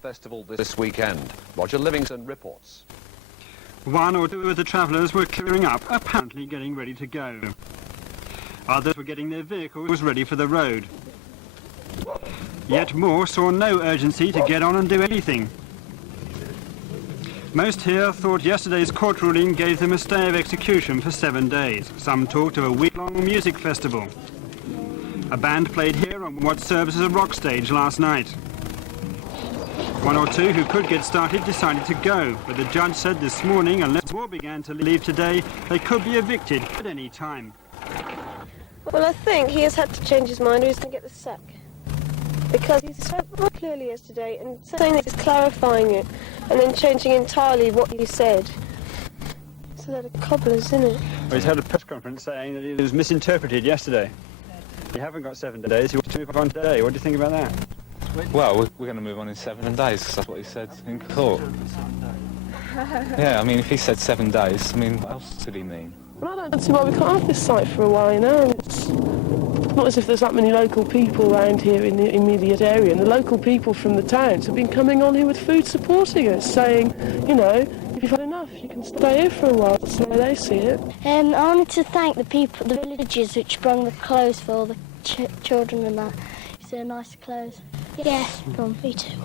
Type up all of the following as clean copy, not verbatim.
festival this weekend. Roger Livingston reports. One or two of the travellers were clearing up, apparently getting ready to go. Others were getting their vehicles ready for the road. Yet more saw no urgency to get on and do anything. Most here thought yesterday's court ruling gave them a stay of execution for 7 days. Some talked of a week-long music festival. A band played here on what serves as a rock stage last night. One or two who could get started decided to go, but the judge said this morning unless more began to leave today, they could be evicted at any time. Well, I think he has had to change his mind or he's going to get the sack. Because he spoke very clearly yesterday and saying that he's clarifying it and then changing entirely what he said. It's a load of cobblers, isn't it? Well, he's had a press conference saying that it was misinterpreted yesterday. You haven't got 7 days, you want to move on today. What do you think about that? Well, we're going to move on in 7 days, because that's what he said in court. Yeah, I mean, if he said 7 days, I mean, what else did he mean? Well, I don't see why we can't have this site for a while, you know, and it's not as if there's that many local people around here in the immediate area, and the local people from the towns have been coming on here with food supporting us, saying, you know, if you've had enough, you can stay here for a while. That's the way they see it. I wanted to thank the people, the villagers which brought the clothes for all the children and that. They're nice clothes. Yes, me too.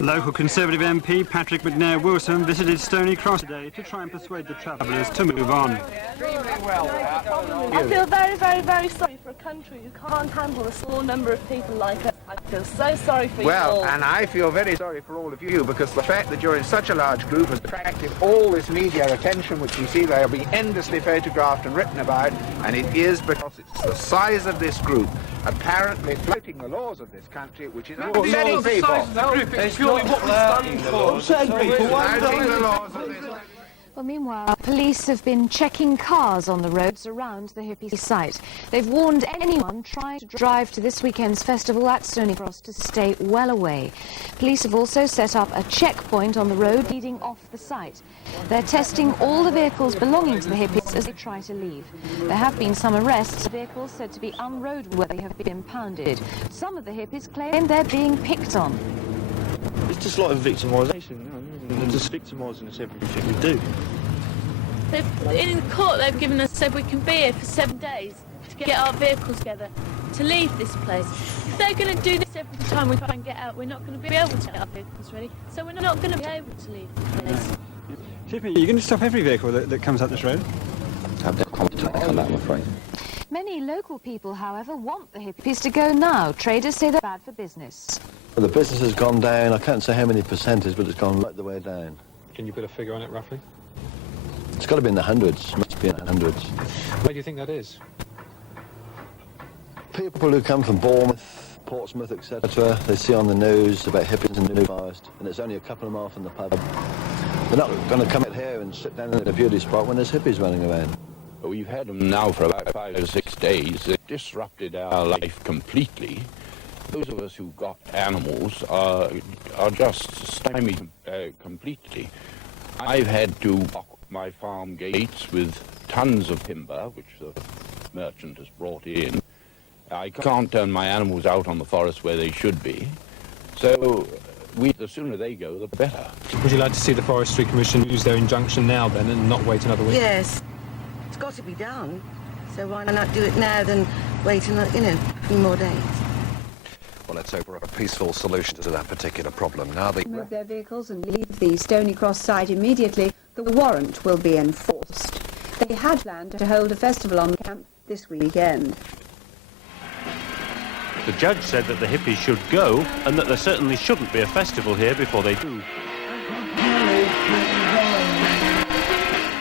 Local Conservative MP Patrick McNair Wilson visited Stoney Cross today to try and persuade the travellers to move on. I feel very, very, very sorry for a country who can't handle a small number of people like us. I feel so sorry for you all. Well, and I feel very sorry for all of you because the fact that you're in such a large group has attracted all this media attention, which you see they are being endlessly photographed and written about, and it is because it's the size of this group apparently floating the laws of this country, which is upsetting people. It's purely what we stand for. Flouting the laws of this. Well, meanwhile, police have been checking cars on the roads around the hippie site. They've warned anyone trying to drive to this weekend's festival at Stoney Cross to stay well away. Police have also set up a checkpoint on the road leading off the site. They're testing all the vehicles belonging to the hippies as they try to leave. There have been some arrests. Vehicles said to be unroadworthy have been impounded. Some of the hippies claim they're being picked on. It's just like victimisation, you know. They're just victimising us everything we do. In the court, they've given us, said we can be here for 7 days to get our vehicles together, to leave this place. If they're going to do this every time we try and get out, we're not going to be able to get our vehicles ready, so we're not going to be able to leave the place. Tippy, you're going to stop every vehicle that comes up this road? I've no comment on that, I'm afraid. Many local people, however, want the hippies to go now. Traders say they're bad for business. Well, the business has gone down. I can't say how many percentage, but it's gone right the way down. Can you put a figure on it, roughly? It's got to be in the hundreds. Must be in the hundreds. Where do you think that is? People who come from Bournemouth, Portsmouth, etc., they see on the news about hippies in the New Forest, and it's only a couple of miles from the pub. They're not going to come out here and sit down in a beauty spot when there's hippies running around. We've had them now for about 5 or 6 days. It disrupted our life completely. Those of us who've got animals are just stymied completely. I've had to lock my farm gates with tons of timber, which the merchant has brought in. I can't turn my animals out on the forest where they should be. So the sooner they go, the better. Would you like to see the Forestry Commission use their injunction now then and not wait another week? Yes. It's got to be done. So why not do it now than wait another, a few more days? Well, let's hope for a peaceful solution to that particular problem. Now they move their vehicles and leave the Stoney Cross site immediately. The warrant will be enforced. They had planned to hold a festival on camp this weekend. The judge said that the hippies should go and that there certainly shouldn't be a festival here before they do.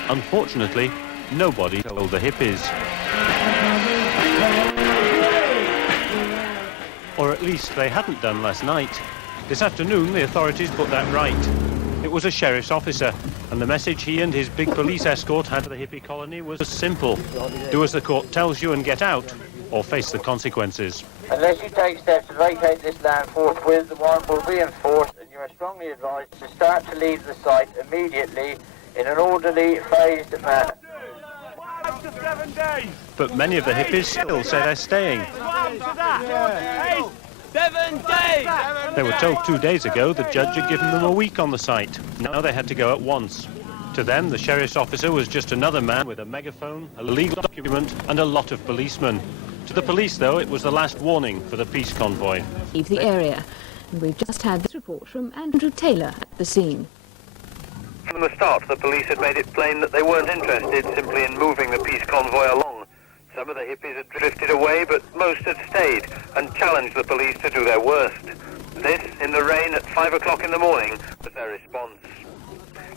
Unfortunately, nobody told the hippies. Or at least they hadn't done last night. This afternoon, the authorities put that right. It was a sheriff's officer, and the message he and his big police escort had to the hippie colony was simple. Do as the court tells you and get out, or face the consequences. Unless you take steps to vacate this land forthwith, the warrant will be enforced, and you are strongly advised to start to leave the site immediately in an orderly, phased manner. But many of the hippies still say they're staying. 7 days! They were told 2 days ago the judge had given them a week on the site. Now they had to go at once. To them, the sheriff's officer was just another man with a megaphone, a legal document, and a lot of policemen. To the police, though, it was the last warning for the peace convoy. Leave the area. And we've just had this report from Andrew Taylor at the scene. From the start, the police had made it plain that they weren't interested simply in moving the peace convoy along. Some of the hippies had drifted away, but most had stayed and challenged the police to do their worst. This, in the rain at 5 o'clock in the morning, was their response.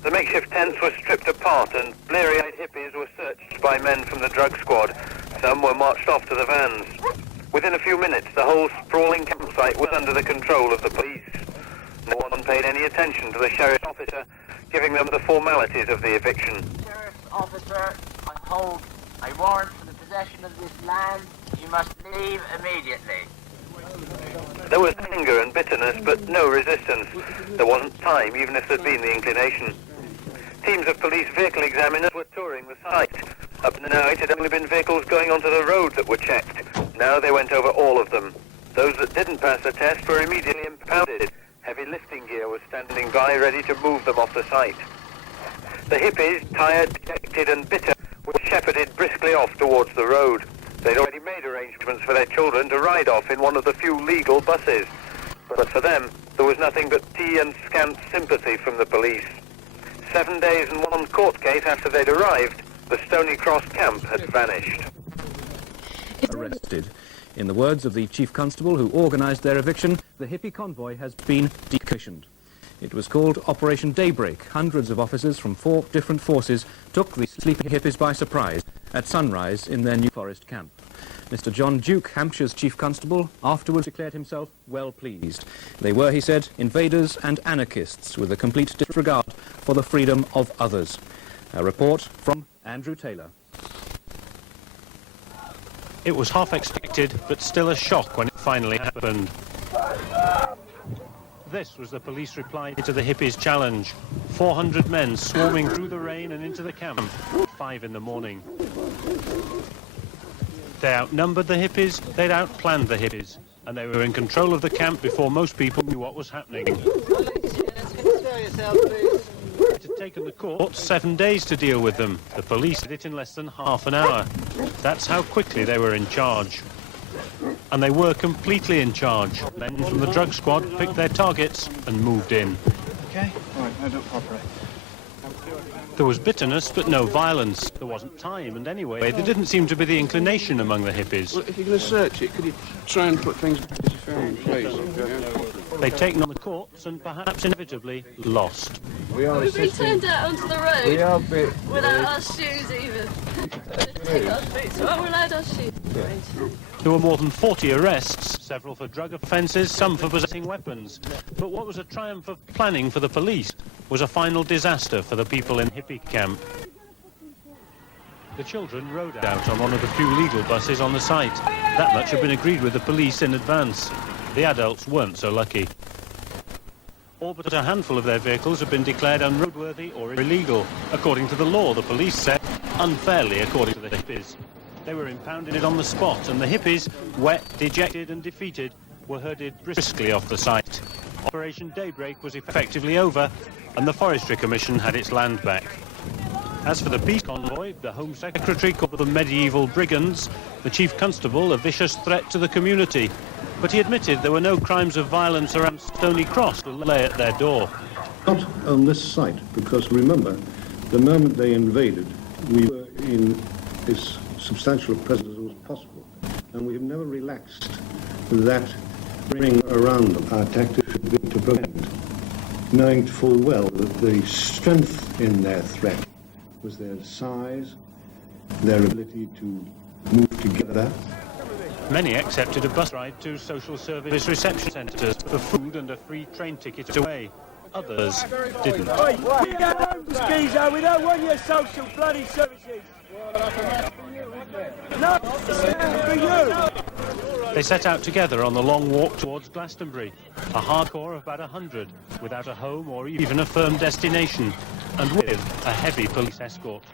The makeshift tents were stripped apart and bleary-eyed hippies were searched by men from the drug squad. Some were marched off to the vans. Within a few minutes, the whole sprawling campsite was under the control of the police. No one paid any attention to the sheriff's officer, giving them the formalities of the eviction. Sheriff's officer, I hold a warrant for the possession of this land. You must leave immediately. There was anger and bitterness, but no resistance. There wasn't time, even if there'd been the inclination. Teams of police vehicle examiners were touring the site. Up to now, it had only been vehicles going onto the road that were checked. Now they went over all of them. Those that didn't pass the test were immediately impounded. Heavy lifting gear was standing by, ready to move them off the site. The hippies, tired, dejected and bitter, were shepherded briskly off towards the road. They'd already made arrangements for their children to ride off in one of the few legal buses. But for them, there was nothing but tea and scant sympathy from the police. 7 days and one court case after they'd arrived, the Stoney Cross camp had vanished. Arrested. In the words of the chief constable who organised their eviction, the hippie convoy has been decommissioned. It was called Operation Daybreak. Hundreds of officers from 4 different forces took the sleeping hippies by surprise at sunrise in their New Forest camp. Mr. John Duke, Hampshire's chief constable, afterwards declared himself well pleased. They were, he said, invaders and anarchists with a complete disregard for the freedom of others. A report from Andrew Taylor. It was half expected, but still a shock when it finally happened. This was the police reply to the hippies' challenge. 400 men swarming through the rain and into the camp at 5 in the morning. They outnumbered the hippies, they'd outplanned the hippies, and they were in control of the camp before most people knew what was happening. It had taken the court 7 days to deal with them. The police did it in less than half an hour. That's how quickly they were in charge. And they were completely in charge. Men from the drug squad picked their targets and moved in. Okay, all right, now do it properly. There was bitterness, but no violence. There wasn't time, and anyway, there didn't seem to be the inclination among the hippies. Well, if you're going to search it, could you try and put things back as you found, please? They'd taken on the courts and perhaps inevitably lost. We've been turned out onto the road without our shoes even. Take our boots, so we're allowed our shoes. There were more than 40 arrests, several for drug offences, some for possessing weapons. But what was a triumph of planning for the police was a final disaster for the people in hippie camp. The children rode out on one of the few legal buses on the site. That much had been agreed with the police in advance. The adults weren't so lucky. All but a handful of their vehicles had been declared unroadworthy or illegal. According to the law, the police said, unfairly according to the hippies. They were impounded on the spot, and the hippies, wet, dejected and defeated, were herded briskly off the site. Operation Daybreak was effectively over, and the Forestry Commission had its land back. As for the peace convoy, the Home Secretary called them medieval brigands, the Chief Constable a vicious threat to the community. But he admitted there were no crimes of violence around Stoney Cross to lay at their door. Not on this site, because remember, the moment they invaded, we were in as substantial a presence as was possible. And we have never relaxed that ring around them. Our tactic should be to prevent, knowing full well that the strength in their threat was their size, their ability to move together. Many accepted a bus ride to social service reception centres for food and a free train ticket away. Others didn't. Oi, we go home, skeezer. We don't want your social bloody services. No, it's for you. They set out together on the long walk towards Glastonbury, a hardcore of about 100, without a home or even a firm destination, and with a heavy police escort.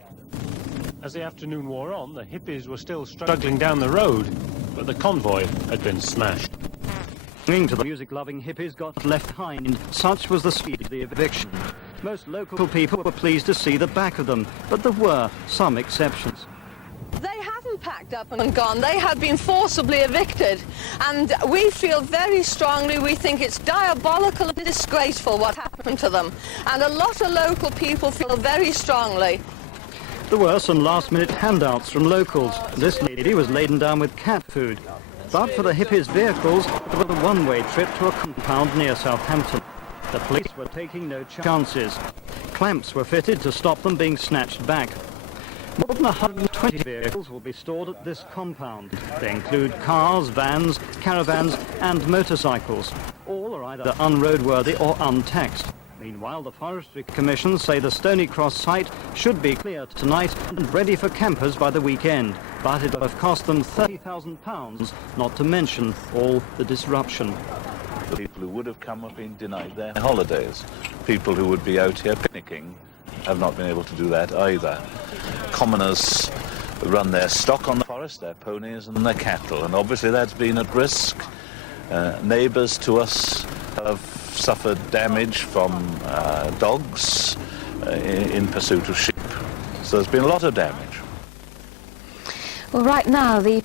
As the afternoon wore on, the hippies were still struggling down the road, but the convoy had been smashed. Owing to the music-loving hippies got left behind, such was the speed of the eviction. Most local people were pleased to see the back of them, but there were some exceptions. They hadn't packed up and gone. They had been forcibly evicted. And we feel very strongly, we think it's diabolical and disgraceful what happened to them. And a lot of local people feel very strongly. There were some last-minute handouts from locals. This lady was laden down with cat food. But for the hippies' vehicles, it was a one-way trip to a compound near Southampton. The police were taking no chances. Clamps were fitted to stop them being snatched back. More than 120 vehicles will be stored at this compound. They include cars, vans, caravans and motorcycles. All are either unroadworthy or untaxed. Meanwhile, the Forestry Commission say the Stoney Cross site should be cleared tonight and ready for campers by the weekend. But it will have cost them £30,000, not to mention all the disruption. The people who would have come have been denied their holidays. People who would be out here picnicking have not been able to do that either. Commoners run their stock on the forest, their ponies and their cattle, and obviously that's been at risk. Neighbours to us have suffered damage from dogs in pursuit of sheep. So there's been a lot of damage. Well, right now, the